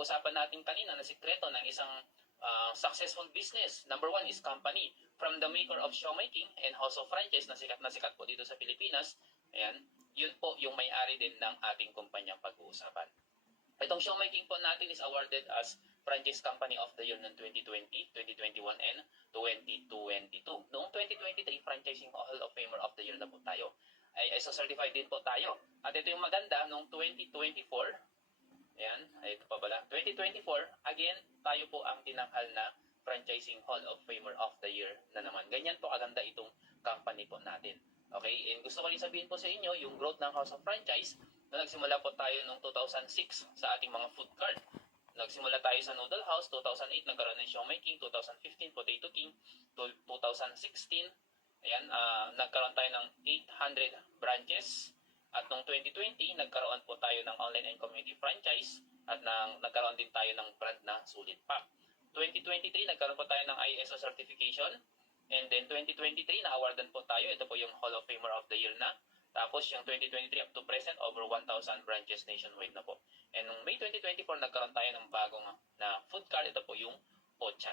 napag-usapan natin kanina na sikreto ng isang successful business. Number 1 is company. From the maker of showmaking and also franchise na sikat po dito sa Pilipinas. Ayan, yun po yung may-ari din ng ating kumpanyang pag-uusapan. Itong showmaking po natin is awarded as Franchise Company of the Year noong 2020, 2021, and 2022. Noong 2023, Franchising Hall of Famer of the Year na po tayo. Ay ISO certified din po tayo. At ito yung maganda, noong 2024, ayan, ito pa pala, 2024, again, tayo po ang tinanghal na Franchising Hall of Famer of the Year na naman. Ganyan po kaganda itong company po natin. Okay, and gusto ko rin sabihin po sa inyo, yung growth ng House of Franchise, na nagsimula po tayo noong 2006 sa ating mga food cart. Nagsimula tayo sa Noodle House, 2008 nagkaroon ng Showmaking, 2015 Potato King, 2016, ayan, nagkaroon tayo ng 800 branches. At noong 2020, nagkaroon po tayo ng online and community franchise at nagkaroon din tayo ng brand na Sulit Pack. 2023, nagkaroon po tayo ng ISO certification. And then 2023, na-awardan po tayo. Ito po yung Hall of Famer of the Year na. Tapos yung 2023 up to present, over 1,000 branches nationwide na po. And noong May 2024, nagkaroon tayo ng bagong na food cart. Ito po yung Pocha.